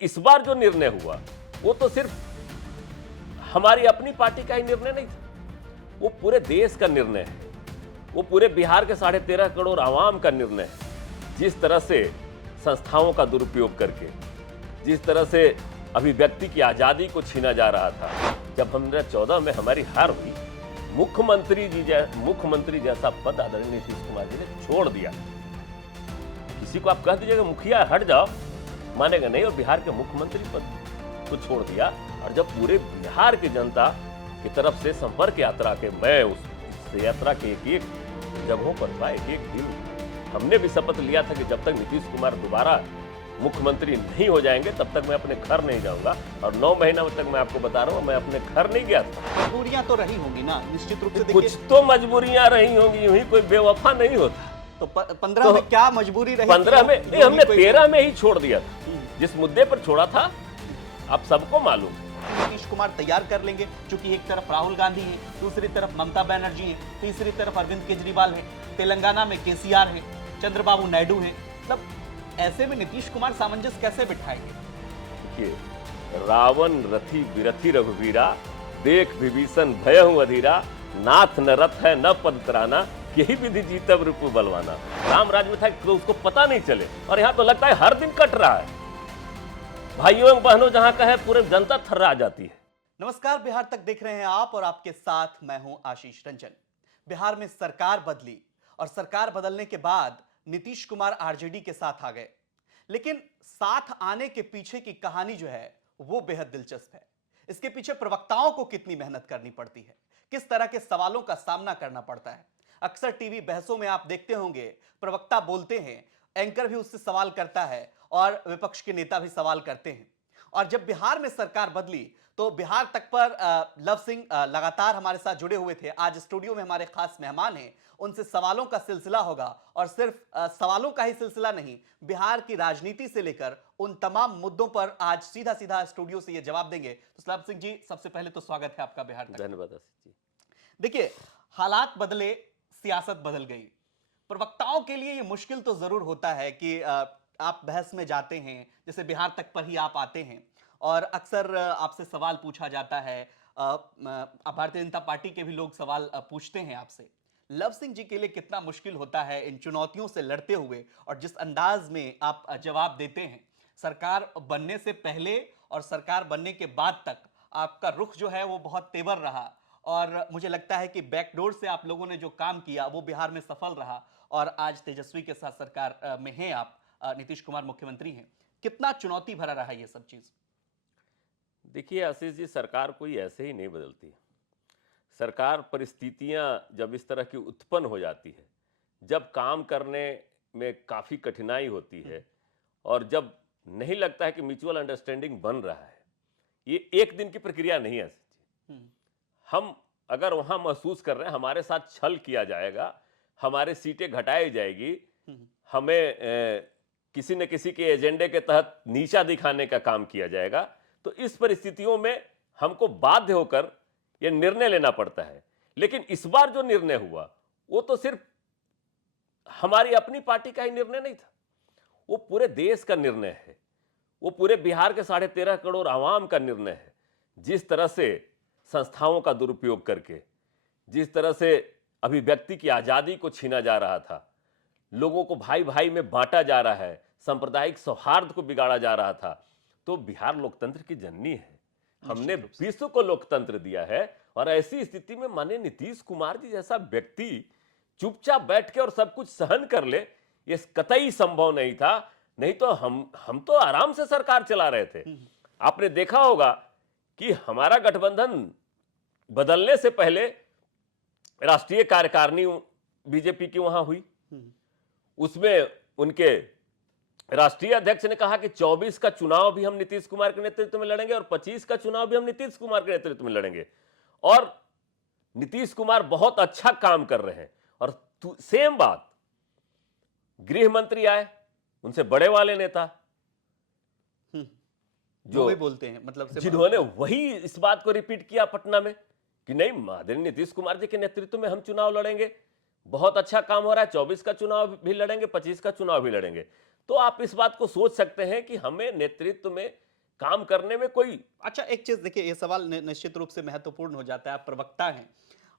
इस बार जो निर्णय हुआ वो तो सिर्फ हमारी अपनी पार्टी का ही निर्णय नहीं था, वो पूरे देश का निर्णय है, वो पूरे बिहार के 13.5 करोड़ आवाम का निर्णय है। जिस तरह से संस्थाओं का दुरुपयोग करके, जिस तरह से अभिव्यक्ति की आजादी को छीना जा रहा था, जब 2014 में हमारी हार हुई, मुख्यमंत्री जैसा पद आदरणीय नीतीश कुमार जी ने छोड़ दिया। किसी को आप कह दीजिएगा मुखिया हट जाओ, मानेगा नहीं, और बिहार के मुख्यमंत्री पद को छोड़ दिया। और जब पूरे बिहार की जनता की तरफ से संपर्क यात्रा के मैं उस यात्रा के एक जगहों पर एक दिन हमने भी शपथ लिया था कि जब तक नीतीश कुमार दोबारा मुख्यमंत्री नहीं हो जाएंगे तब तक मैं अपने घर नहीं जाऊंगा। और 9 महीना तक मैं आपको बता रहा हूँ, मैं अपने घर नहीं गया था। मजबूरियां तो रही होंगी ना, निश्चित रूप से। कुछ तो मजबूरियां रही होंगी, यूं ही कोई बेवफा नहीं होता। तो 15 में क्या मजबूरी रही? 15 में नहीं, हमने 13 में ही छोड़ दिया था। जिस मुद्दे पर छोड़ा था आप सबको मालूम है। नीतीश कुमार तैयार कर लेंगे, क्योंकि एक तरफ राहुल गांधी है, दूसरी तरफ ममता बनर्जी है, तीसरी तरफ अरविंद केजरीवाल है, तेलंगाना में केसीआर है, चंद्रबाबू नायडू है। मतलब ऐसे में नीतीश कुमार सामंजस्य कैसे बिठाएंगे? देखिए, रावण रथी विरथी रघुवीरा, देख विभीषण भयहु अधीरा, नाथ न रथ है न पद तराना, यही विधि जीतब रिपु बलवाना। राम राज्य में था कि उसको पता नहीं चले, और यहाँ तो लगता है हर दिन कट रहा है। भाइयों एवं बहनों, जहां का है पूरे जनता थर्रा जाती है। नमस्कार, बिहार तक देख रहे हैं आप, और आपके साथ मैं हूं आशीष रंजन। बिहार में सरकार बदली, और सरकार बदलने के बाद नीतीश कुमार आरजेडी के साथ आ गए। लेकिन साथ आने के पीछे की कहानी जो है वो बेहद दिलचस्प है। इसके पीछे प्रवक्ताओं को कितनी मेहनत करनी पड़ती है, किस तरह के सवालों का सामना करना पड़ता है। अक्सर टीवी बहसों में आप देखते होंगे, प्रवक्ता बोलते हैं, एंकर भी उससे सवाल करता है, और विपक्ष के नेता भी सवाल करते हैं। और जब बिहार में सरकार बदली तो बिहार तक पर लव सिंह लगातार हमारे साथ जुड़े हुए थे। आज स्टूडियो में हमारे खास मेहमान हैं, उनसे सवालों का सिलसिला होगा। और सिर्फ सवालों का ही सिलसिला नहीं, बिहार की राजनीति से लेकर उन तमाम मुद्दों पर आज सीधा सीधा स्टूडियो से ये जवाब देंगे। तो लव सिंह जी, सबसे पहले तो स्वागत है आपका बिहार तक। धन्यवाद। देखिए, हालात बदले, सियासत बदल गई। प्रवक्ताओं के लिए ये मुश्किल तो जरूर होता है कि आप बहस में जाते हैं, जैसे बिहार तक पर ही आप आते हैं, और अक्सर आपसे सवाल पूछा जाता है। भारतीय जनता पार्टी के भी लोग सवाल पूछते हैं आपसे। लव सिंह जी के लिए कितना मुश्किल होता है इन चुनौतियों से लड़ते हुए, और जिस अंदाज में आप जवाब देते हैं, सरकार बनने से पहले और सरकार बनने के बाद तक आपका रुख जो है वो बहुत तेवर रहा। और मुझे लगता है कि बैकडोर से आप लोगों ने जो काम किया वो बिहार में सफल रहा, और आज तेजस्वी के साथ सरकार में हैं आप, नीतीश कुमार मुख्यमंत्री हैं। कितना चुनौती भरा रहा ये सब चीज? देखिए आशीष जी, सरकार कोई ऐसे ही नहीं बदलती। सरकार परिस्थितियां जब इस तरह की उत्पन्न हो जाती है, जब काम करने में काफ़ी कठिनाई होती है, और जब नहीं लगता है कि म्यूचुअल अंडरस्टैंडिंग बन रहा है, ये एक दिन की प्रक्रिया नहीं है आशीष जी। हम अगर वहाँ महसूस कर रहे हैं हमारे साथ छल किया जाएगा, हमारे सीटें घटाई जाएगी, हमें किसी न किसी के एजेंडे के तहत नीचा दिखाने का काम किया जाएगा, तो इस परिस्थितियों में हमको बाध्य होकर यह निर्णय लेना पड़ता है। लेकिन इस बार जो निर्णय हुआ वो तो सिर्फ हमारी अपनी पार्टी का ही निर्णय नहीं था, वो पूरे देश का निर्णय है, वो पूरे बिहार के 13.5 करोड़ आवाम का निर्णय है। जिस तरह से संस्थाओं का दुरुपयोग करके, जिस तरह से अभिव्यक्ति की आजादी को छीना जा रहा था, लोगों को भाई भाई में बांटा जा रहा है, सांप्रदायिक सौहार्द को बिगाड़ा जा रहा था, तो बिहार लोकतंत्र की जननी है। हमने विश्व को लोकतंत्र दिया है, और ऐसी स्थिति में माननीय नीतीश कुमार जी जैसा व्यक्ति चुपचाप बैठ के और सब कुछ सहन कर ले, ये कतई संभव नहीं था। नहीं तो हम तो आराम से सरकार चला रहे थे। आपने देखा होगा कि हमारा गठबंधन बदलने से पहले राष्ट्रीय कार्यकारिणी बीजेपी की वहां हुई, उसमें उनके राष्ट्रीय अध्यक्ष ने कहा कि 24 का चुनाव भी हम नीतीश कुमार के नेतृत्व में लड़ेंगे, और 25 का चुनाव भी हम नीतीश कुमार के नेतृत्व में लड़ेंगे। और नीतीश कुमार बहुत अच्छा काम कर रहे हैं। और सेम बात, गृह मंत्री आए, उनसे बड़े वाले नेता जो वही बोलते हैं, मतलब जिन्होंने वही इस बात को रिपीट किया पटना में कि नहीं, आदरणीय नीतीश कुमार जी के नेतृत्व में हम चुनाव लड़ेंगे, बहुत अच्छा काम हो रहा है, 24 का चुनाव भी लड़ेंगे, 25 का चुनाव भी लड़ेंगे। तो आप इस बात को सोच सकते हैं कि हमें नेतृत्व में काम करने में कोई अच्छा, एक चीज देखिए, ये सवाल निश्चित रूप से महत्वपूर्ण हो जाता है। आप प्रवक्ता हैं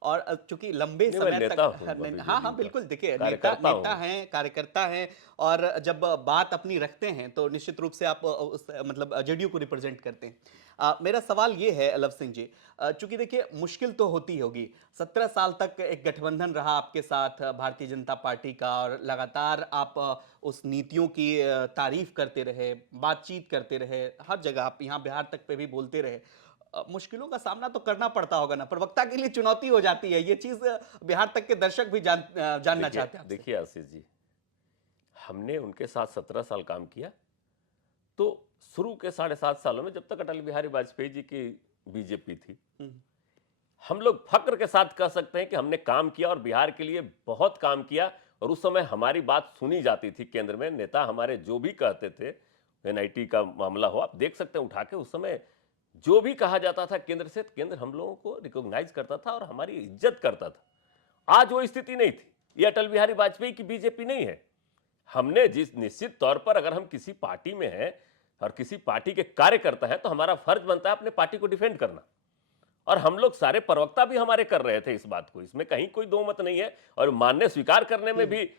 और चूंकि लंबे नहीं, मैं समय नेता तक हूँ हाँ हाँ बीजेपी का, बिल्कुल, देखिए नेता कार्यकर्ता नेता हूँ। हैं, कार्यकर्ता हैं, और जब बात अपनी रखते हैं तो निश्चित रूप से आप उस मतलब जेडीयू को रिप्रेजेंट करते हैं। मेरा सवाल ये है लव सिंह जी, चूंकि देखिए मुश्किल तो होती होगी, 17 साल तक एक गठबंधन रहा आपके साथ भारतीय जनता पार्टी का, और लगातार आप उस नीतियों की तारीफ करते रहे, बातचीत करते रहे, हर जगह आप यहाँ बिहार तक पे भी बोलते रहे। मुश्किलों का सामना तो करना पड़ता होगा ना, प्रवक्ता के लिए चुनौती हो जाती है ये चीज। बिहार तक के दर्शक भी जानना देखिए चाहते हैं आपसे। देखिए आशीष जी, हमने उनके साथ 17 साल काम किया। तो शुरू के 7.5 सालों में, जब तक अटल बिहारी वाजपेयी जी की बीजेपी थी, हम्म, हम लोग फक्र के साथ कह सकते हैं कि हमने काम किया और बिहार के लिए बहुत काम किया। और उस समय हमारी बात सुनी जाती थी केंद्र में। नेता हमारे जो भी कहते थे, एनआईटी का मामला हो, आप देख सकते हैं उठा के, उस समय जो भी कहा जाता था केंद्र से, केंद्र हम लोगों को रिकॉग्नाइज करता था और हमारी इज्जत करता था। आज वो स्थिति नहीं थी। ये अटल बिहारी वाजपेयी की बीजेपी नहीं है। हमने जिस निश्चित तौर पर, अगर हम किसी पार्टी में हैं और किसी पार्टी के कार्यकर्ता हैं, तो हमारा फर्ज बनता है अपने पार्टी को डिफेंड करना। और हम लोग सारे प्रवक्ता भी हमारे कर रहे थे इस बात को, इसमें कहीं कोई दो मत नहीं है। और मानने स्वीकार करने में भी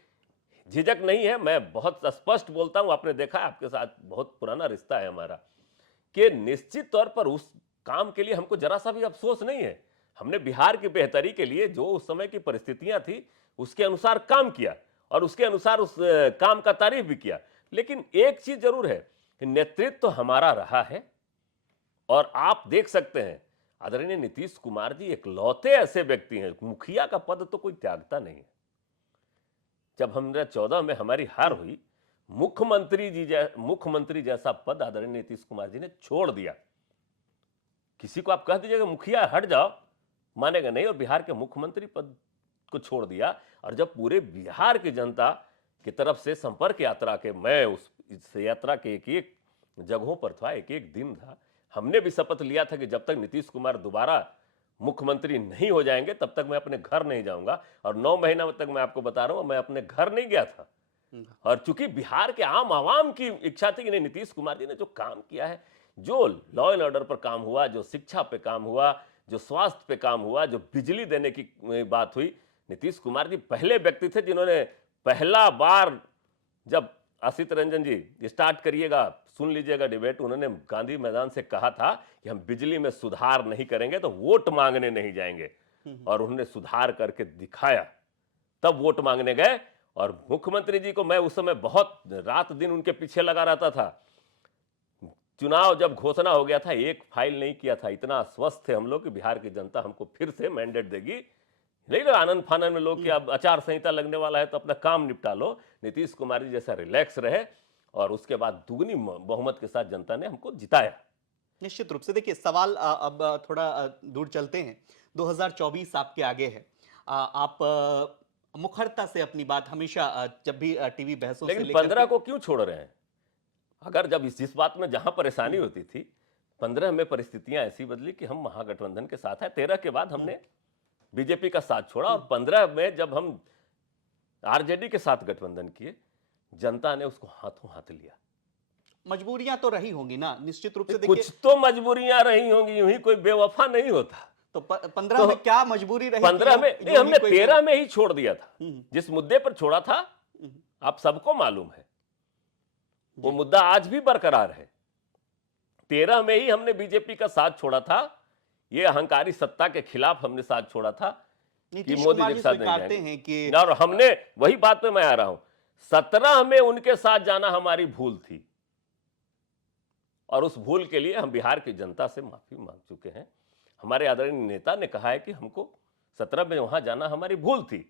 झिझक नहीं है। मैं बहुत स्पष्ट बोलता हूं, आपने देखा है, आपके साथ बहुत पुराना रिश्ता है हमारा, कि निश्चित तौर पर उस काम के लिए हमको जरा सा भी अफसोस नहीं है। हमने बिहार की बेहतरी के लिए जो उस समय की परिस्थितियां थी उसके अनुसार काम किया और उसके अनुसार उस काम का तारीफ भी किया। लेकिन एक चीज जरूर है कि नेतृत्व तो हमारा रहा है। और आप देख सकते हैं, आदरणीय नीतीश कुमार जी इकलौते ऐसे व्यक्ति हैं, मुखिया का पद तो कोई त्यागता नहीं है। जब 2014 में हमारी हार हुई, मुख्यमंत्री जैसा पद आदरणीय नीतीश कुमार जी ने छोड़ दिया। किसी को आप कह दीजिएगा मुखिया हट जाओ, मानेगा नहीं, और बिहार के मुख्यमंत्री पद को छोड़ दिया। और जब पूरे बिहार की जनता की तरफ से संपर्क यात्रा के, मैं इस यात्रा के एक एक जगहों पर था, एक एक दिन था, हमने भी शपथ लिया था कि जब तक नीतीश कुमार दोबारा मुख्यमंत्री नहीं हो जाएंगे तब तक मैं अपने घर नहीं जाऊंगा। और 9 महीना तक मैं आपको बता रहा हूं, मैं अपने घर नहीं गया था। और चूंकि बिहार के आम आवाम की इच्छा थी कि नहीं, नीतीश कुमार जी ने जो काम किया है, जो लॉ एंड ऑर्डर पर काम हुआ, जो शिक्षा पे काम हुआ, जो स्वास्थ्य पे काम हुआ, जो बिजली देने की बात हुई, नीतीश कुमार जी पहले व्यक्ति थे जिन्होंने पहला बार, जब आशित रंजन जी स्टार्ट करिएगा, सुन लीजिएगा डिबेट, उन्होंने गांधी मैदान से कहा था कि हम बिजली में सुधार नहीं करेंगे तो वोट मांगने नहीं जाएंगे। और उन्होंने सुधार करके दिखाया, तब वोट मांगने गए। और मुख्यमंत्री जी को मैं उस समय बहुत रात दिन उनके पीछे लगा रहता था। चुनाव जब घोषणा हो गया था, एक फाइल नहीं किया था। इतना स्वस्थ थे हम लोग कि बिहार की जनता हमको फिर से मैंडेट देगी। नहीं तो आनंद फानंद में लोग कि अब आचार संहिता लगने वाला है तो अपना काम निपटा लो। नीतीश कुमार जी जैसा रिलैक्स रहे और उसके बाद दुगनी बहुमत के साथ जनता ने हमको जिताया। निश्चित रूप से देखिए, सवाल अब थोड़ा दूर चलते हैं। 2024 आपके आगे है। आप मुखरता से अपनी बात हमेशा जब भी टीवी बहसों से लेकिन लेकर 15 के। को क्यों छोड़ रहे हैं? अगर जब जिस बात में जहां परेशानी होती थी, 15 में परिस्थितियां ऐसी बदली कि हम महागठबंधन के साथ है। 13 के बाद हमने बीजेपी का साथ छोड़ा और 15 में जब हम आरजेडी के साथ गठबंधन किए, जनता ने उसको हाथों हाथ लिया। मजबूरियां तो रही होंगी ना, निश्चित रूप से देखिए। कुछ तो मजबूरियां रही होंगी, यूं ही कोई बेवफा नहीं होता। तो 15 तो में क्या मजबूरी रही कि 15 में नहीं, यूं ही हमने कोई 13 में ही छोड़ दिया था। हम्म, जिस मुद्दे पर छोड़ा था, हम्म, आप सबको मालूम है, वो जी। मुद्दा आज भी बरकरार है। 13 में ही हमने बीजेपी का साथ छोड़ा था। ये अहंकारी सत्ता के खिलाफ हमने साथ छोड़ा था कि नीतीश मोदी कुमार जी जी के साथ नहीं स्वीकारते जाएंगे। हैं कि और हमने, वही बात पे मैं आ रहा हूं, 17 में उनके साथ जाना हमारी भूल थी और उस भूल के लिए हम बिहार की जनता से माफी मांग चुके हैं। हमारे आदरणीय नेता ने कहा है कि हमको 17 में वहां जाना हमारी भूल थी।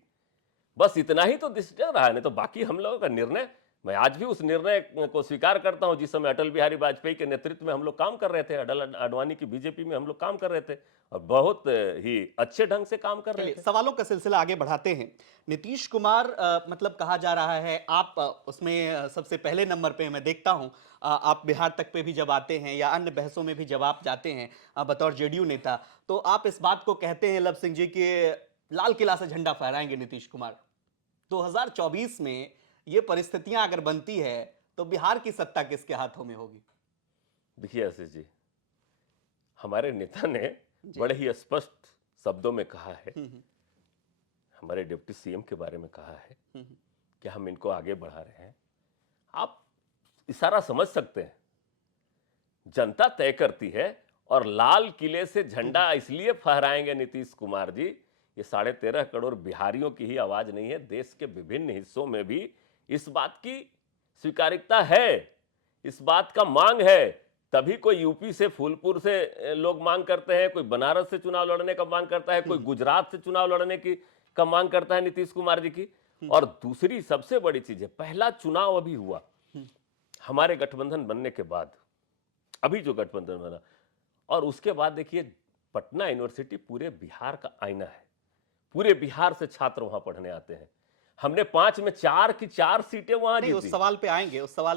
बस इतना ही तो डिसीजन रहा है, नहीं तो बाकी हम लोगों का निर्णय, मैं आज भी उस निर्णय को स्वीकार करता हूं जिस समय अटल बिहारी वाजपेयी के नेतृत्व में हम लोग काम कर रहे थे, अटल आडवाणी की बीजेपी में हम लोग काम कर रहे थे और बहुत ही अच्छे ढंग से काम कर रहे चलिए थे। सवालों का सिलसिला आगे बढ़ाते हैं। नीतीश कुमार मतलब कहा जा रहा है, आप उसमें सबसे पहले नंबर पे मैं देखता हूं। आप बिहार तक पे भी जब आते हैं या अन्य बहसों में भी जब आप जाते हैं बतौर जेडीयू नेता, तो आप इस बात को कहते हैं लव सिंह जी कि लाल किला से झंडा फहराएंगे नीतीश कुमार। 2024 में ये परिस्थितियां अगर बनती है तो बिहार की सत्ता किसके हाथों में होगी? देखिए आशीष जी, हमारे नेता ने जी। बड़े ही स्पष्ट शब्दों में कहा है, हम्म, हमारे डिप्टी सीएम के बारे में कहा है हम्म, कि हम इनको आगे बढ़ा रहे हैं। आप इशारा समझ सकते हैं, जनता तय करती है। और लाल किले से झंडा इसलिए फहराएंगे नीतीश कुमार जी, ये 13.5 करोड़ बिहारियों की ही आवाज नहीं है, देश के विभिन्न हिस्सों में भी इस बात की स्वीकारिता है, इस बात का मांग है। तभी कोई यूपी से, फूलपुर से लोग मांग करते हैं, कोई बनारस से चुनाव लड़ने का मांग करता है, कोई गुजरात से चुनाव लड़ने की का मांग करता है नीतीश कुमार जी की। और दूसरी सबसे बड़ी चीज है, पहला चुनाव अभी हुआ हमारे गठबंधन बनने के बाद, अभी जो गठबंधन बना, और उसके बाद देखिए पटना यूनिवर्सिटी पूरे बिहार का आईना है, पूरे बिहार से छात्र वहां पढ़ने आते हैं। हमने 5 में 4 की 4 सीटें वहां नहीं, जीती। उस सवाल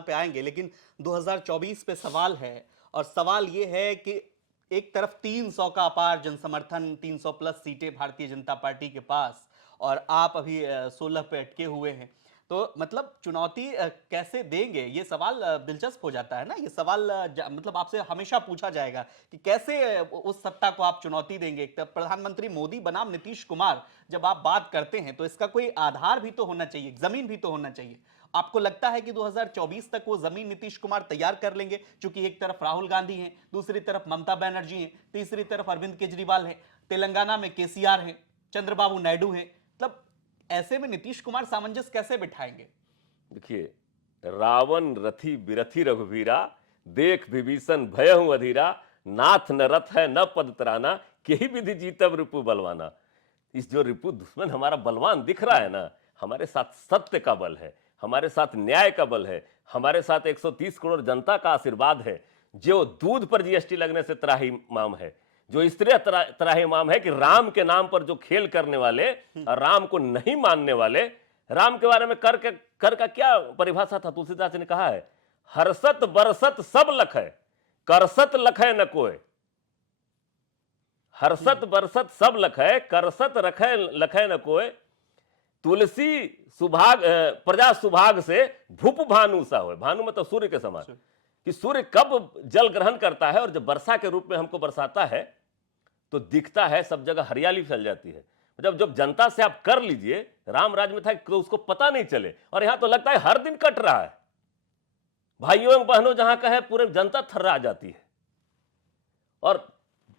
पे आएंगे, लेकिन 2024 पे सवाल है। और सवाल ये है कि एक तरफ 300 का अपार जनसमर्थन, 300 प्लस सीटें भारतीय जनता पार्टी के पास, और आप अभी 16 पे अटके हुए हैं। तो मतलब चुनौती कैसे देंगे, ये सवाल दिलचस्प हो जाता है ना। ये सवाल मतलब आपसे हमेशा पूछा जाएगा कि कैसे उस सत्ता को आप चुनौती देंगे। एक तरफ प्रधानमंत्री मोदी बनाम नीतीश कुमार जब आप बात करते हैं, तो इसका कोई आधार भी तो होना चाहिए, जमीन भी तो होना चाहिए। आपको लगता है कि 2024 तक वो जमीन नीतीश कुमार तैयार कर लेंगे? क्योंकि एक तरफ राहुल गांधी हैं, दूसरी तरफ ममता बनर्जी हैं, तीसरी तरफ अरविंद केजरीवाल हैं, तेलंगाना में केसीआर हैं, चंद्रबाबू नायडू हैं। मतलब ऐसे में नीतीश कुमार सामंजस्य कैसे बिठाएंगे? देखिए, रावण रथी बिरथी रघुवीरा, देख विभीषण भयहु अधीरा, नाथ न रथ है न पद तराना, केहि विधि जीतब रिपु बलवाना। इस जो रिपु दुश्मन हमारा बलवान दिख रहा है ना, हमारे साथ सत्य का बल है, हमारे साथ न्याय का बल है, हमारे साथ 130 करोड़ जनता का आशीर्वाद है, जो दूध पर जीएसटी लगने से त्राही माम है, जो इस तरह त्राही माम है कि राम के नाम पर जो खेल करने वाले और राम को नहीं मानने वाले। राम के बारे में कर का क्या परिभाषा था, तुलसीदास जी ने कहा है, हर्षत बरसत सब लख है, करसत लखै न कोय। हर्षत बरसत सब लख है, करसत रखै लखै न कोय। तुलसी सुभाग प्रजा सुभाग से भूप भानु सा हो, भानु मतलब सूर्य के समान, कि सूर्य कब जल ग्रहण करता है और जब वर्षा के रूप में हमको बरसाता है तो दिखता है, सब जगह हरियाली फैल जाती है। जब जनता से आप कर लीजिए, राम राज में था तो उसको पता नहीं चले, और यहां तो लगता है हर दिन कट रहा है। भाइयों एवं बहनों जहां का है, पूरे जनता थर्रा जाती है। और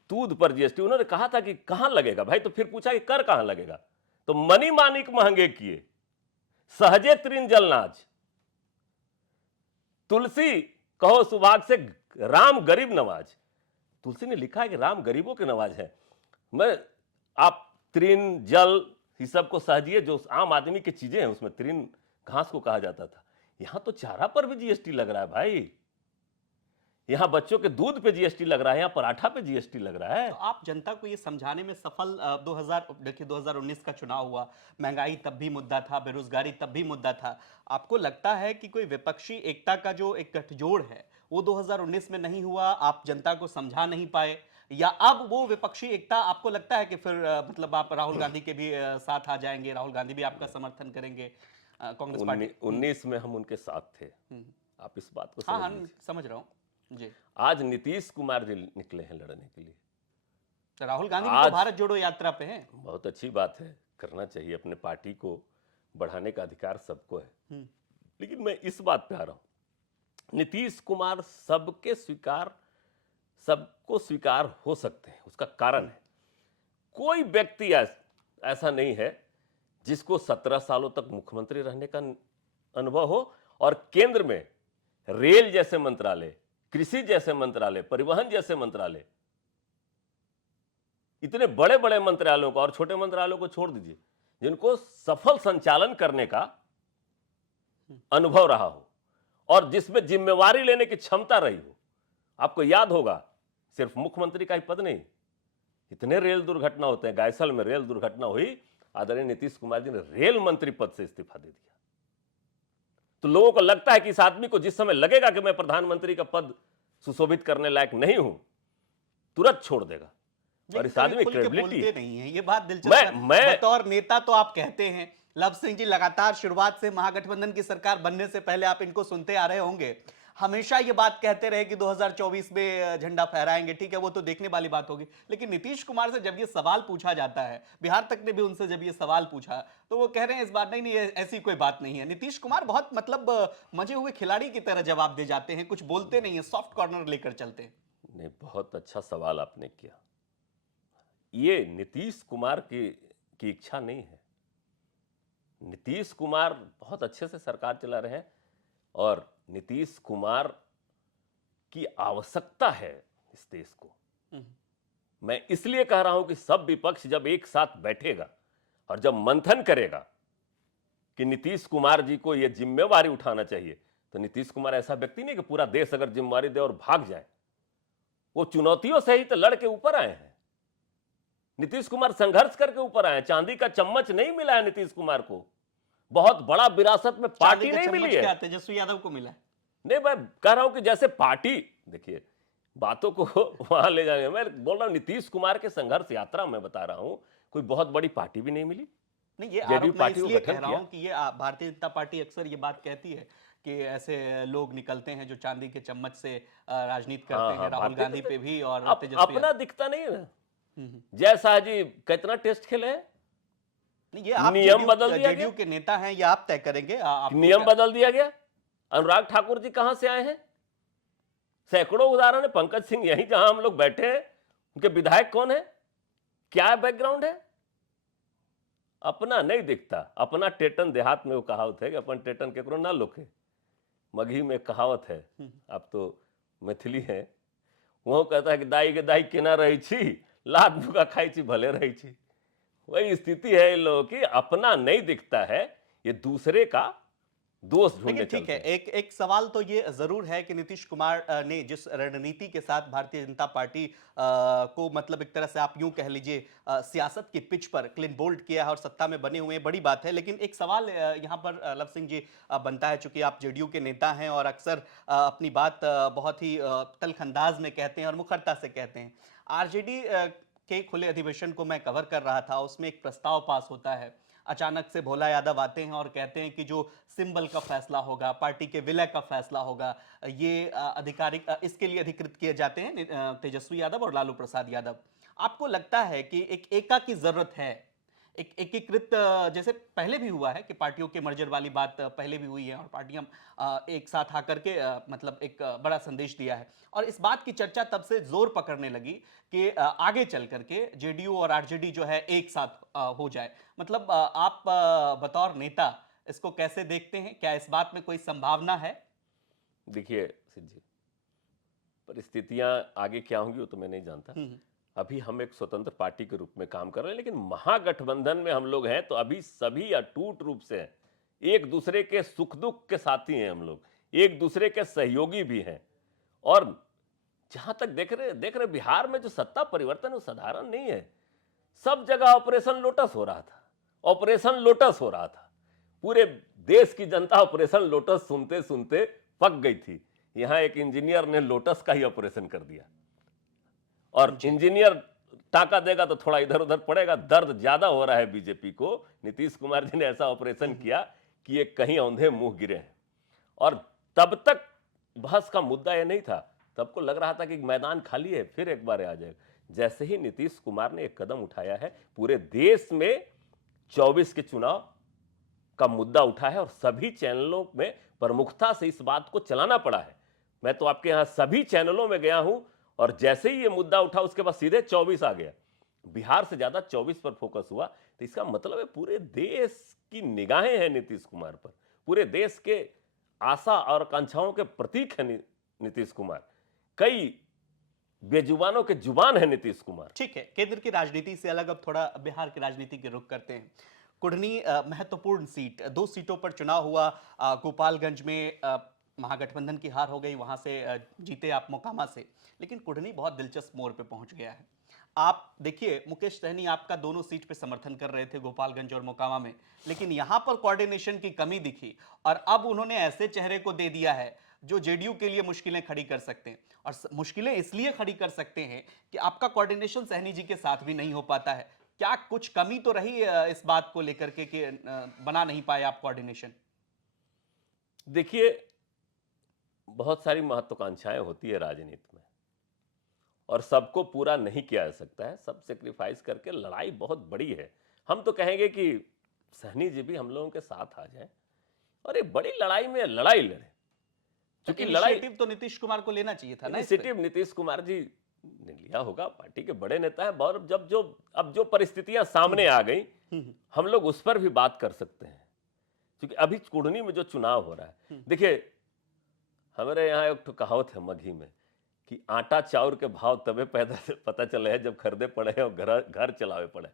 दूध पर जीएसटी उन्होंने कहा था कि कहां लगेगा भाई, तो फिर पूछा कि कर कहां लगेगा, तो मनी मानिक महंगे किए, सहजे तृण जलनाज, तुलसी कहो सुभाग से, राम गरीब नवाज। तुलसी ने लिखा है कि राम गरीबों के नवाज है। मैं आप तृण जल इस सब को सहजिए, जो आम आदमी की चीजें हैं उसमें तृण घास को कहा जाता था, यहां तो चारा पर भी जीएसटी लग रहा है भाई, यहां बच्चों के दूध पे जीएसटी लग रहा है, यहां पराठा पे जीएसटी लग रहा है। तो आप जनता को ये समझाने में सफल 2019 का चुनाव हुआ, महंगाई तब भी मुद्दा था, बेरोजगारी तब भी मुद्दा था। आपको लगता है कि कोई विपक्षी एकता का जो एक गठजोड़ है वो 2019 में नहीं हुआ, आप जनता को समझा नहीं पाए, या अब वो विपक्षी एकता आपको लगता है कि फिर मतलब आप राहुल गांधी के भी साथ आ जाएंगे, राहुल गांधी भी आपका समर्थन करेंगे, कांग्रेस पार्टी? 19 में हम उनके साथ थे, आप इस बात को हाँ समझ हाँ, लीजिए। समझ रहा हूँ जी। आज नीतीश कुमार जी निकले हैं लड़ने के लिए, तो राहुल गांधी भी तो आज भारत जोड़ो यात्रा पे हैं। बहुत अच्छी बात है, करना चाहिए, अपने पार्टी को बढ़ाने का अधिकार सबको है। लेकिन मैं इस बात पे आ रहा हूं, नीतीश कुमार सबको स्वीकार हो सकते हैं, उसका कारण है, कोई व्यक्ति ऐसा नहीं है जिसको 17 सालों तक मुख्यमंत्री रहने का अनुभव हो, और केंद्र में रेल जैसे मंत्रालय, कृषि जैसे मंत्रालय, परिवहन जैसे मंत्रालय, इतने बड़े बड़े मंत्रालयों को और छोटे मंत्रालयों को छोड़ दीजिए, जिनको सफल संचालन करने का अनुभव रहा हो और जिसमें जिम्मेवारी लेने की क्षमता रही हो। आपको याद होगा, सिर्फ मुख्यमंत्री का ही पद नहीं, इतने रेल दुर्घटना होते हैं, गायसल में रेल दुर्घटना हुई, आदरणीय नीतीश कुमार जी ने रेल मंत्री पद से इस्तीफा दे दिया। तो लोगों को लगता है कि इस आदमी को जिस समय लगेगा कि मैं प्रधानमंत्री का पद सुशोभित करने लायक नहीं हूं, तुरंत छोड़ देगा। और इस आदमी क्रेडिबिलिटी नहीं है, ये बात दिलचस्प है। बतौर नेता तो आप कहते हैं, लव सिंह जी लगातार शुरुआत से महागठबंधन की सरकार बनने से पहले आप इनको सुनते आ रहे होंगे। हमेशा ये बात कहते रहे कि 2024 में झंडा फहराएंगे, ठीक है, वो तो देखने वाली बात होगी। लेकिन नीतीश कुमार से जब ये सवाल पूछा जाता है, बिहार तक ने भी उनसे जब ये सवाल पूछा, तो वो कह रहे हैं इस बार नहीं नहीं ऐसी कोई बात नहीं है। नीतीश कुमार बहुत मतलब मजे हुए खिलाड़ी की तरह जवाब दे जाते हैं, कुछ बोलते नहीं है, सॉफ्ट कॉर्नर लेकर चलते हैं। नहीं, बहुत अच्छा सवाल आपने किया। ये नीतीश कुमार की इच्छा नहीं है। नीतीश कुमार बहुत अच्छे से सरकार चला रहे हैं और नीतीश कुमार की आवश्यकता है इस देश को। मैं इसलिए कह रहा हूं कि सब विपक्ष जब एक साथ बैठेगा और जब मंथन करेगा कि नीतीश कुमार जी को यह जिम्मेवारी उठाना चाहिए, तो नीतीश कुमार ऐसा व्यक्ति नहीं कि पूरा देश अगर जिम्मेवारी दे और भाग जाए। वो चुनौतियों से ही तो लड़ के ऊपर आए हैं। नीतीश कुमार संघर्ष करके ऊपर आए हैं। चांदी का चम्मच नहीं मिला है नीतीश कुमार को। बहुत बड़ा विरासत में पार्टी नहीं मिली है। तेजस्वी यादव को मिला है। नहीं, मैं कह रहा हूं कि जैसे पार्टी, देखिए बातों को वहां ले जाने, मैं बोल रहा हूं नीतीश कुमार के संघर्ष यात्रा में बता रहा हूं, कोई बहुत बड़ी पार्टी भी नहीं मिली। नहीं, ये जेडीयू आरोप मैं पार्टी को इसलिए गठन कह रहा किया। हूं कि ये भारतीय जनता पार्टी अक्सर ये बात कहती है कि ऐसे लोग निकलते हैं जो चांदी के चम्मच से राजनीति करते हाँ हैं, हाँ, राहुल भारतीय गांधी जनता- पे भी और अब तेजस्वी अपना यादव। दिखता नहीं है ना। हम्म। जय शाह जी कितना टेस्ट खेले हैं। नहीं, ये आप नियम बदल दिया जेडीयू गया। के नेता हैं, ये आप तय करेंगे। आपको नियम क्या- बदल दिया गया। अनुराग ठाकुर जी कहां से आए हैं? सैकड़ों उदाहरण है। पंकज सिंह यहीं जहां हम लोग बैठे हैं, उनके विधायक कौन है, क्या बैकग्राउंड है? अपना नहीं दिखता। अपना टेटन, देहात में वो कहावत है कि अपन टेटन केकरो ना लोके। मगही में कहावत है, आप तो मैथिली है, वो कहता है कि दाई के दाई केना रही छी, लात भूखा खाई छी भले रही छी। वही स्थिति है इन लोगों की। अपना नहीं दिखता है, ये दूसरे का दोष ढूंढने लेकिन ठीक चलते है, हैं। एक एक सवाल तो ये जरूर है कि नीतीश कुमार ने जिस रणनीति के साथ भारतीय जनता पार्टी को मतलब एक तरह से आप यूं कह लीजिए सियासत की पिच पर क्लीन बोल्ड किया है और सत्ता में बने हुए हैं, बड़ी बात है। लेकिन एक सवाल यहाँ पर लव सिंह जी बनता है, चूंकि आप जेडीयू के नेता हैं और अक्सर अपनी बात बहुत ही तल्ख अंदाज में कहते हैं और मुखरता से कहते हैं। आरजेडी के खुले अधिवेशन को मैं कवर कर रहा था, उसमें एक प्रस्ताव पास होता है। अचानक से भोला यादव आते हैं और कहते हैं कि जो सिंबल का फैसला होगा, पार्टी के विलय का फैसला होगा, ये आधिकारिक इसके लिए अधिकृत किए जाते हैं तेजस्वी यादव और लालू प्रसाद यादव। आपको लगता है कि एक एका की जरूरत है, एक एकीकृत जैसे पहले भी हुआ है कि पार्टियों के मर्जर वाली बात पहले भी हुई है और पार्टियां एक साथ आकर के मतलब एक बड़ा संदेश दिया है और इस बात की चर्चा तब से जोर पकड़ने लगी कि आगे चल करके जेडीयू और आरजेडी जो है एक साथ हो जाए। मतलब आप बतौर नेता इसको कैसे देखते हैं? क्या इस बात में कोई संभावना है? देखिए सिद्ध जी, परिस्थितियां आगे क्या होंगी वो तो मैं नहीं जानता। अभी हम एक स्वतंत्र पार्टी के रूप में काम कर रहे हैं, लेकिन महागठबंधन में हम लोग हैं तो अभी सभी अटूट रूप से हैं। एक दूसरे के सुख दुख के साथी हैं हम लोग, एक दूसरे के सहयोगी भी हैं। और जहां तक देख रहे बिहार में जो सत्ता परिवर्तन है वो साधारण नहीं है। सब जगह ऑपरेशन लोटस हो रहा था, ऑपरेशन लोटस हो रहा था। पूरे देश की जनता ऑपरेशन लोटस सुनते सुनते पक गई थी। यहां एक इंजीनियर ने लोटस का ही ऑपरेशन कर दिया और इंजीनियर टाका देगा तो थोड़ा इधर उधर पड़ेगा। दर्द ज्यादा हो रहा है बीजेपी को। नीतीश कुमार जी ने ऐसा ऑपरेशन किया कि ये कहीं औंधे मुंह गिरे हैं। और तब तक बहस का मुद्दा ये नहीं था, तब को लग रहा था कि मैदान खाली है, फिर एक बार आ जाएगा। जैसे ही नीतीश कुमार ने एक कदम उठाया है, पूरे देश में 24 के चुनाव का मुद्दा उठा है और सभी चैनलों में प्रमुखता से इस बात को चलाना पड़ा है। मैं तो आपके यहां सभी चैनलों में गया हूं और जैसे ही ये मुद्दा उठा उसके बाद सीधे 24 आ गया। बिहार से ज्यादा 24 पर फोकस हुआ। तो इसका मतलब है पूरे देश की निगाहें हैं नीतीश कुमार पर। पूरे देश के आशा और आकांक्षाओं के प्रतीक है नीतीश कुमार। कई बेजुबानों के जुबान है नीतीश कुमार। ठीक है, केंद्र की राजनीति से अलग अब थोड़ा बिहार की राजनीति के रुख करते हैं। कुढ़नी महत्वपूर्ण सीट, 2 सीटों पर चुनाव हुआ। गोपालगंज में महागठबंधन की हार हो गई, वहां से जीते आप मोकामा से। लेकिन कुढ़नी बहुत दिलचस्प मोड़ पे पहुंच गया है। आप देखिए, मुकेश सहनी आपका दोनों सीट पे समर्थन कर रहे थे, गोपालगंज और मोकामा में, लेकिन यहां पर कोऑर्डिनेशन की कमी दिखी और अब उन्होंने ऐसे चेहरे को दे दिया है जो जेडीयू के लिए मुश्किलें खड़ी कर सकते हैं। और मुश्किलें इसलिए खड़ी कर सकते हैं कि आपका कोऑर्डिनेशन सहनी जी के साथ भी नहीं हो पाता है। क्या कुछ कमी तो रही इस बात को लेकर के कि बना नहीं पाए आप कोऑर्डिनेशन? देखिए, बहुत सारी महत्वाकांक्षाएं होती है राजनीति में, और सबको पूरा नहीं किया जा सकता है। सब सेक्रीफाइस करके लड़ाई बहुत बड़ी है। हम तो कहेंगे कि सहनी जी भी हम लोगों के साथ आ जाएं और एक बड़ी लड़ाई में लड़ाई लड़े, तो क्योंकि लड़ाई इनिशिएटिव तो नीतीश कुमार को लेना चाहिए था ना इस पे। इनिशिएटिव नीतीश कुमार जी ने लिया होगा, पार्टी के बड़े नेता हैं। और अब जो परिस्थितियां सामने आ गई, हम्म, हम लोग उस पर भी बात कर सकते हैं। क्योंकि अभी कुढ़नी में जो चुनाव हो रहा है, देखिए हमारे यहाँ एक ठो कहावत है मगही में कि आटा चाउर के भाव तबे पैदा पता चले हैं जब खरीदे पड़े हैं और घर घर चलावे पड़े।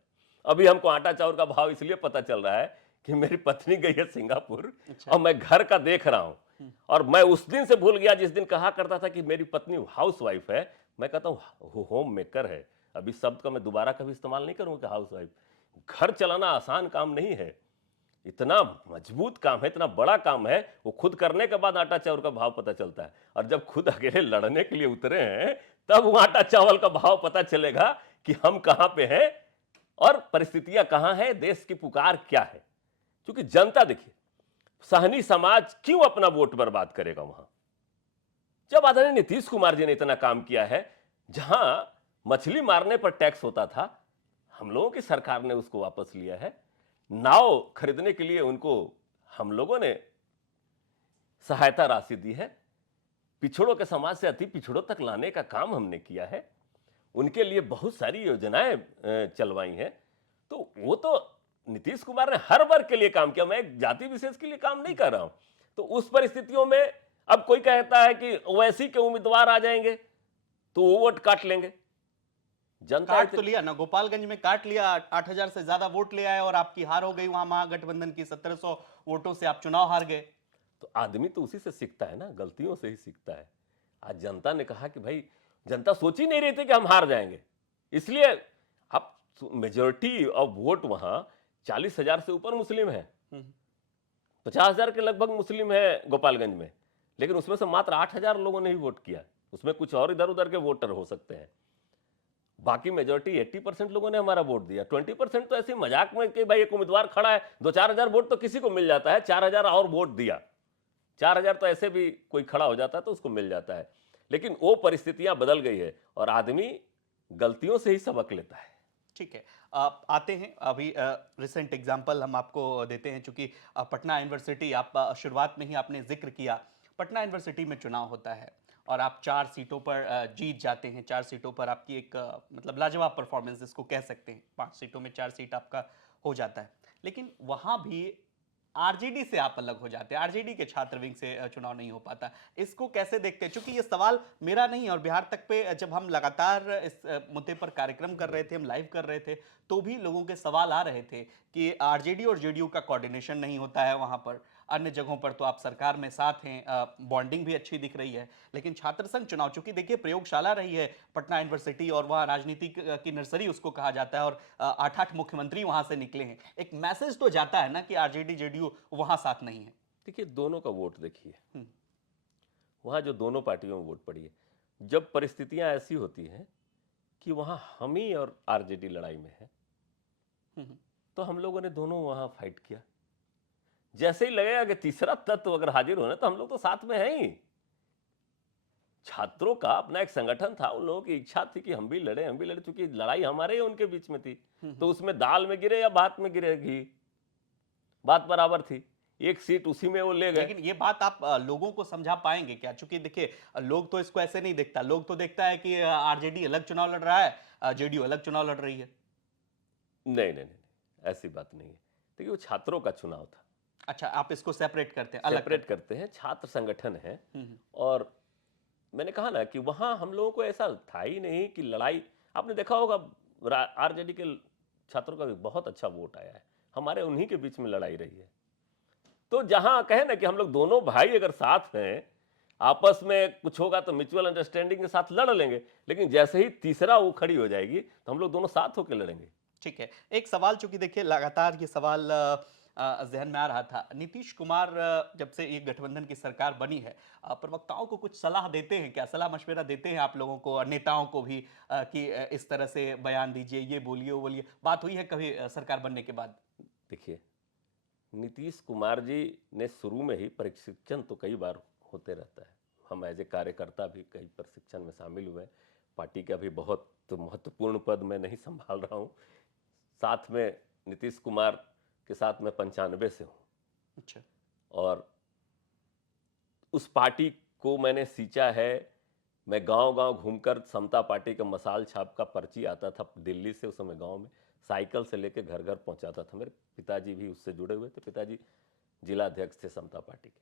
अभी हमको आटा चाउर का भाव इसलिए पता चल रहा है कि मेरी पत्नी गई है सिंगापुर अच्छा। और मैं घर का देख रहा हूं, और मैं उस दिन से भूल गया जिस दिन कहा करता था कि मेरी पत्नी हाउस वाइफ है। मैं कहता हूँ होम मेकर है। अभी शब्द का मैं दोबारा कभी इस्तेमाल नहीं करूंगा कि हाउस वाइफ। घर चलाना आसान काम नहीं है, इतना मजबूत काम है, इतना बड़ा काम है। वो खुद करने के बाद आटा चावल का भाव पता चलता है, और जब खुद अकेले लड़ने के लिए उतरे हैं तब वो आटा चावल का भाव पता चलेगा कि हम कहां पे हैं और परिस्थितियां कहां हैं, देश की पुकार क्या है। क्योंकि जनता देखिए, सहनी समाज क्यों अपना वोट बर्बाद करेगा वहां, जब आदरणीय नीतीश कुमार जी ने इतना काम किया है। जहां मछली मारने पर टैक्स होता था, हम लोगों की सरकार ने उसको वापस लिया है। नाव खरीदने के लिए उनको हम लोगों ने सहायता राशि दी है। पिछड़ों के समाज से अति पिछड़ों तक लाने का काम हमने किया है। उनके लिए बहुत सारी योजनाएं चलवाई हैं। तो वो तो नीतीश कुमार ने हर वर्ग के लिए काम किया, मैं एक जाति विशेष के लिए काम नहीं कर रहा हूं। तो उस परिस्थितियों में अब कोई कहता है कि ओवैसी के उम्मीदवार आ जाएंगे तो वो वोट काट लेंगे। जनता काट तो लिया ना, गोपालगंज में काट लिया, 8,000 से ज्यादा वोट ले आए और आपकी हार हो गई वहां महागठबंधन की। 1,700 वोटों से आप चुनाव हार गए। तो आदमी तो उसी से सीखता है ना, गलतियों से ही सीखता है। आज जनता ने कहा कि भाई, जनता सोच ही नहीं रही थी कि हम हार जाएंगे, इसलिए अब मेजोरिटी ऑफ वोट वहां 40,000 से ऊपर मुस्लिम है, 50,000 के लगभग मुस्लिम है गोपालगंज में, लेकिन उसमें से मात्र 8,000 लोगों ने ही वोट किया। उसमें कुछ और इधर उधर के वोटर हो सकते हैं, बाकी मेजोरिटी 80% लोगों ने हमारा वोट दिया। 20% तो ऐसे मजाक में कि भाई एक उम्मीदवार खड़ा है, 2-4 हजार वोट तो किसी को मिल जाता है, 4,000 और वोट दिया। 4,000 तो ऐसे भी कोई खड़ा हो जाता है तो उसको मिल जाता है। लेकिन वो परिस्थितियां बदल गई है और आदमी गलतियों से ही सबक लेता है। ठीक है, आते हैं अभी रिसेंट एग्जांपल हम आपको देते हैं, चूंकि पटना यूनिवर्सिटी आप शुरुआत में ही आपने जिक्र किया। पटना यूनिवर्सिटी में चुनाव होता है और आप 4 सीटों पर जीत जाते हैं। 4 सीटों पर आपकी एक मतलब लाजवाब परफॉर्मेंस जिसको कह सकते हैं। 5 सीटों में 4 सीट आपका हो जाता है, लेकिन वहां भी आरजेडी से आप अलग हो जाते हैं। आरजेडी के छात्र विंग से चुनाव नहीं हो पाता। इसको कैसे देखते हैं? क्योंकि ये सवाल मेरा नहीं, और बिहार तक पे जब हम लगातार इस मुद्दे पर कार्यक्रम कर रहे थे, हम लाइव कर रहे थे, तो भी लोगों के सवाल आ रहे थे कि आरजेडी और जेडीयू का कोऑर्डिनेशन नहीं होता है वहां पर। अन्य जगहों पर तो आप सरकार में साथ हैं, बॉन्डिंग भी अच्छी दिख रही है, लेकिन छात्र संघ चुनाव, चूंकि देखिए प्रयोगशाला रही है पटना यूनिवर्सिटी और वहाँ राजनीति की नर्सरी उसको कहा जाता है, और 8-8 मुख्यमंत्री वहां से निकले हैं। एक मैसेज तो जाता है ना कि आरजेडी जेडीयू वहां साथ नहीं है। देखिए, दोनों का वोट देखिए, वहां जो दोनों पार्टियों में वोट पड़ी है, जब परिस्थितियां ऐसी होती हैं कि वहां हम ही और आरजेडी लड़ाई में है, तो हम लोगों ने दोनों वहां फाइट किया। जैसे ही लगेगा कि तीसरा तत्व अगर हाजिर होना, तो हम लोग तो साथ में हैं ही। छात्रों का अपना एक संगठन था, उन लोगों की इच्छा थी कि हम भी लड़े, चूंकि लड़ाई हमारे ही उनके बीच में थी। तो उसमें दाल में गिरे या भात में गिरे घी, बात बराबर थी। एक सीट उसी में वो ले गए। लेकिन ये बात आप लोगों को समझा पाएंगे क्या? चूंकि देखिए लोग तो इसको ऐसे नहीं देखता। लोग तो देखता है कि आरजेडी अलग चुनाव लड़ रहा है, जेडीयू अलग चुनाव लड़ रही है। नहीं, ऐसी बात नहीं है। देखिए, वो छात्रों का चुनाव था। अच्छा, आप इसको सेपरेट करते हैं, अलग सेपरेट करते हैं, छात्र संगठन है। हम्म, और मैंने कहा ना कि वहां हम लोगों को ऐसा था ही नहीं कि लड़ाई। आपने देखा होगा आरजेडी के छात्रों का भी बहुत अच्छा वोट आया है, हमारे उन्हीं के बीच में लड़ाई रही है। तो जहां कहे ना कि हम लोग दोनों भाई अगर साथ हैं, आपस में कुछ होगा तो म्यूचुअल अंडरस्टैंडिंग के साथ लड़ लेंगे, लेकिन जैसे ही तीसरा वो खड़ी हो जाएगी तो हम लोग दोनों साथ होकर लड़ेंगे। ठीक है। एक सवाल, चूंकि देखिए लगातार ये सवाल जहन में आ रहा था। नीतीश कुमार जब से ये गठबंधन की सरकार बनी है, प्रवक्ताओं को कुछ सलाह देते हैं क्या? सलाह मशवरा देते हैं आप लोगों को और नेताओं को भी कि इस तरह से बयान दीजिए, ये बोलिए वो बोलिए? बात हुई है कभी सरकार बनने के बाद? देखिए, नीतीश कुमार जी ने शुरू में ही प्रशिक्षण तो कई बार होते रहता है, हम एज ए कार्यकर्ता भी कई प्रशिक्षण में शामिल हुए हैं। पार्टी के अभी बहुत महत्वपूर्ण पद मैं नहीं संभाल रहा हूँ। साथ में नीतीश कुमार के साथ मैं 95 से हूँ अच्छा। और उस पार्टी को मैंने सींचा है। मैं गांव-गांव घूमकर समता पार्टी का मशाल छाप का पर्ची आता था दिल्ली से, उस समय गांव में साइकिल से लेकर घर-घर पहुंचाता था। मेरे पिताजी भी उससे जुड़े हुए थे। पिताजी जिला अध्यक्ष थे समता पार्टी के,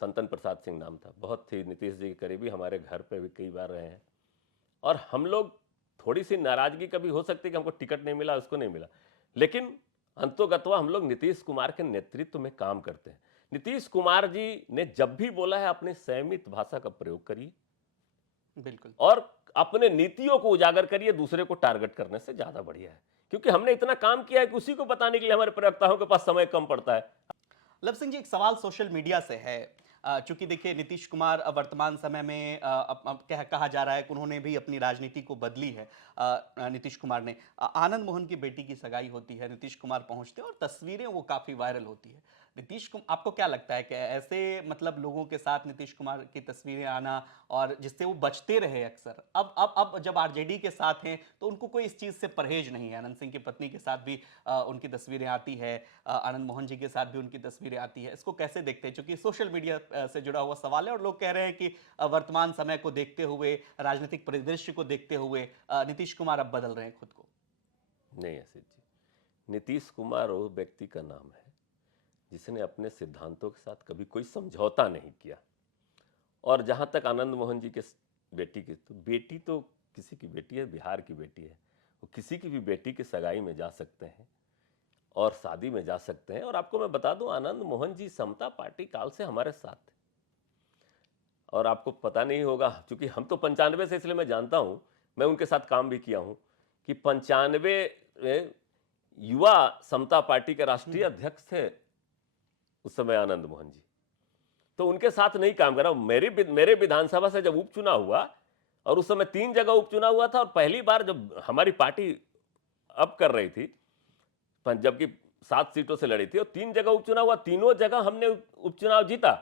संतन प्रसाद सिंह नाम था। बहुत ही नीतीश जी के करीबी, हमारे घर पे भी कई बार रहे हैं। और हम लोग थोड़ी सी नाराजगी कभी हो सकती है कि हमको टिकट नहीं मिला, उसको नहीं मिला, लेकिन अंतोगत्वा हम लोग नीतीश कुमार के नेतृत्व में काम करते हैं। नीतीश कुमार जी ने जब भी बोला है अपनी संयमित भाषा का प्रयोग करिए बिल्कुल। और अपने नीतियों को उजागर करिए, दूसरे को टारगेट करने से ज्यादा बढ़िया है। क्योंकि हमने इतना काम किया है कि उसी को बताने के लिए हमारे प्रवक्ताओं के पास समय कम पड़ता है। लव सिंह जी, एक सवाल सोशल मीडिया से है। चूंकि देखिए नीतीश कुमार वर्तमान समय में अब कहा जा रहा है कि उन्होंने भी अपनी राजनीति को बदली है। नीतीश कुमार ने आनंद मोहन की बेटी की सगाई होती है, नीतीश कुमार पहुंचते हैं और तस्वीरें वो काफी वायरल होती है। आपको क्या लगता है कि ऐसे मतलब लोगों के साथ नीतीश कुमार की तस्वीरें आना और जिससे वो बचते रहे अक्सर, अब जब आरजेडी के साथ हैं तो उनको कोई इस चीज से परहेज नहीं है। अनंत सिंह की पत्नी के साथ भी उनकी तस्वीरें आती है, आनंद मोहन जी के साथ भी उनकी तस्वीरें आती है। इसको कैसे देखते हैं? क्योंकि सोशल मीडिया से जुड़ा हुआ सवाल है और लोग कह रहे हैं कि वर्तमान समय को देखते हुए, राजनीतिक परिदृश्य को देखते हुए नीतीश कुमार अब बदल रहे हैं खुद को। नहीं आशीष जी, नीतीश कुमार वो व्यक्ति का नाम है जिसने अपने सिद्धांतों के साथ कभी कोई समझौता नहीं किया। और जहां तक आनंद मोहन जी के बेटी की, तो बेटी तो किसी की बेटी है, बिहार की बेटी है, वो किसी की भी बेटी की सगाई में जा सकते हैं और शादी में जा सकते हैं। और आपको मैं बता दूं, आनंद मोहन जी समता पार्टी काल से हमारे साथ थे। और आपको पता नहीं होगा, क्योंकि हम तो 95 से, इसलिए मैं जानता हूं, मैं उनके साथ काम भी किया हूं कि 95 युवा समता पार्टी के राष्ट्रीय अध्यक्ष थे उस समय आनंद मोहन जी। तो उनके साथ नहीं काम करा। मेरे विधानसभा से जब उपचुनाव हुआ, और उस समय 3 जगह उपचुनाव हुआ था, और पहली बार जब हमारी पार्टी अब कर रही थी, जबकि 7 सीटों से लड़ी थी, और 3 जगह उपचुनाव हुआ, तीनों जगह हमने उपचुनाव जीता।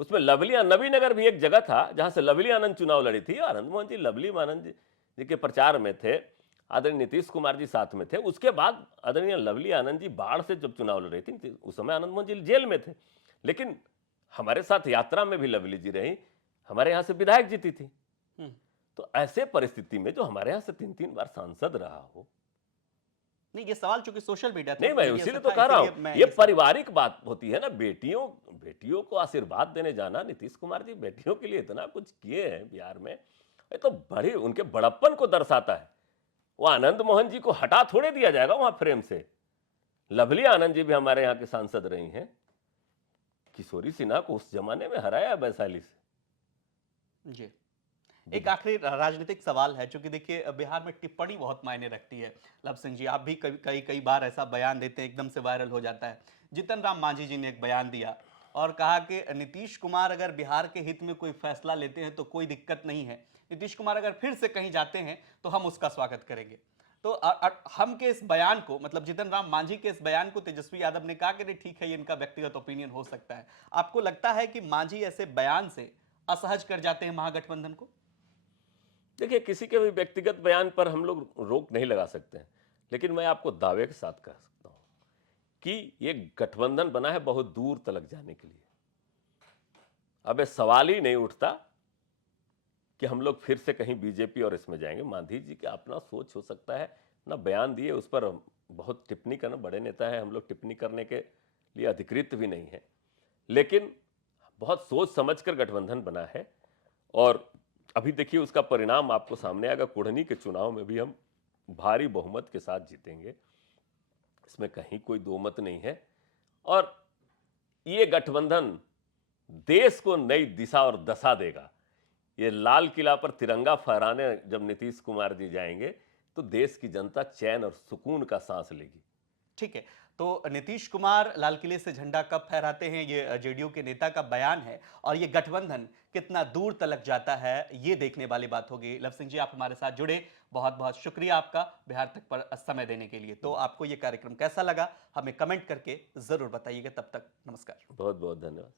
उसमें नबीनगर भी एक जगह था जहां से लवली आनंद चुनाव लड़ी थी। आनंद मोहन जी लवली आनंद जी के प्रचार में थे, आदरणीय नीतीश कुमार जी साथ में थे। उसके बाद आदरणीय लवली आनंद जी बाढ़ से जब चुनाव लड़ रही थी, उस समय आनंद मोहन जी जेल में थे, लेकिन हमारे साथ यात्रा में भी लवली जी रही, हमारे यहाँ से विधायक जीती थी। तो ऐसे परिस्थिति में जो हमारे यहाँ से 3-3 बार सांसद रहा हो, नहीं, ये सवाल चूंकि सोशल मीडिया नहीं, मैं मीडिया से इसीलिए तो था, कह रहा इसीलिए हूं, मैं ये ये पारिवारिक बात होती है ना। बेटियों को आशीर्वाद देने जाना, नीतीश कुमार जी बेटियों के लिए इतना कुछ किए हैं बिहार में, ये तो बड़ी उनके बड़प्पन को दर्शाता है। वो आनंद मोहन जी को हटा थोड़े दिया जाएगा वहां फ्रेम से। लवली आनंद जी भी हमारे यहाँ के सांसद रही हैं, किशोरी सिन्हा को उस जमाने में हराया वैशाली से। जी। एक आखिरी राजनीतिक सवाल है, क्योंकि देखिए बिहार में टिप्पणी बहुत मायने रखती है। लव सिंह जी, आप भी कई बार ऐसा बयान देते हैं, एकदम से वायरल हो जाता है। जीतन राम मांझी जी ने एक बयान दिया और कहा कि नीतीश कुमार अगर बिहार के हित में कोई फैसला लेते हैं तो कोई दिक्कत नहीं है, नीतीश कुमार अगर फिर से कहीं जाते हैं तो हम उसका स्वागत करेंगे। तो हम के इस बयान को, मतलब जीतन राम मांझी के इस बयान को तेजस्वी यादव ने कहा कि नहीं ठीक है, ये इनका व्यक्तिगत ओपिनियन हो सकता है। आपको लगता है कि मांझी ऐसे बयान से असहज कर जाते हैं महागठबंधन को? देखिए, किसी के भी व्यक्तिगत बयान पर हम लोग रोक नहीं लगा सकते हैं, लेकिन मैं आपको दावे के साथ कह सकता हूं कि ये गठबंधन बना है बहुत दूर तक जाने के लिए। अब ये सवाल ही नहीं उठता कि हम लोग फिर से कहीं बीजेपी और इसमें जाएंगे। मांझी जी का अपना सोच हो सकता है ना, बयान दिए, उस पर बहुत टिप्पणी करना, बड़े नेता है, हम लोग टिप्पणी करने के लिए अधिकृत भी नहीं है, लेकिन बहुत सोच समझकर गठबंधन बना है। और अभी देखिए उसका परिणाम आपको सामने आएगा। कुढ़नी के चुनाव में भी हम भारी बहुमत के साथ जीतेंगे, इसमें कहीं कोई दो मत नहीं है। और ये गठबंधन देश को नई दिशा और दशा देगा। ये लाल किला पर तिरंगा फहराने जब नीतीश कुमार जी जाएंगे तो देश की जनता चैन और सुकून का सांस लेगी। ठीक है, तो नीतीश कुमार लाल किले से झंडा कब फहराते हैं, ये जेडीयू के नेता का बयान है, और ये गठबंधन कितना दूर तलक जाता है, ये देखने वाली बात होगी। लव सिंह जी, आप हमारे साथ जुड़े, बहुत बहुत शुक्रिया आपका बिहार तक पर समय देने के लिए। तो आपको ये कार्यक्रम कैसा लगा, हमें कमेंट करके जरूर बताइएगा। तब तक नमस्कार। बहुत बहुत धन्यवाद।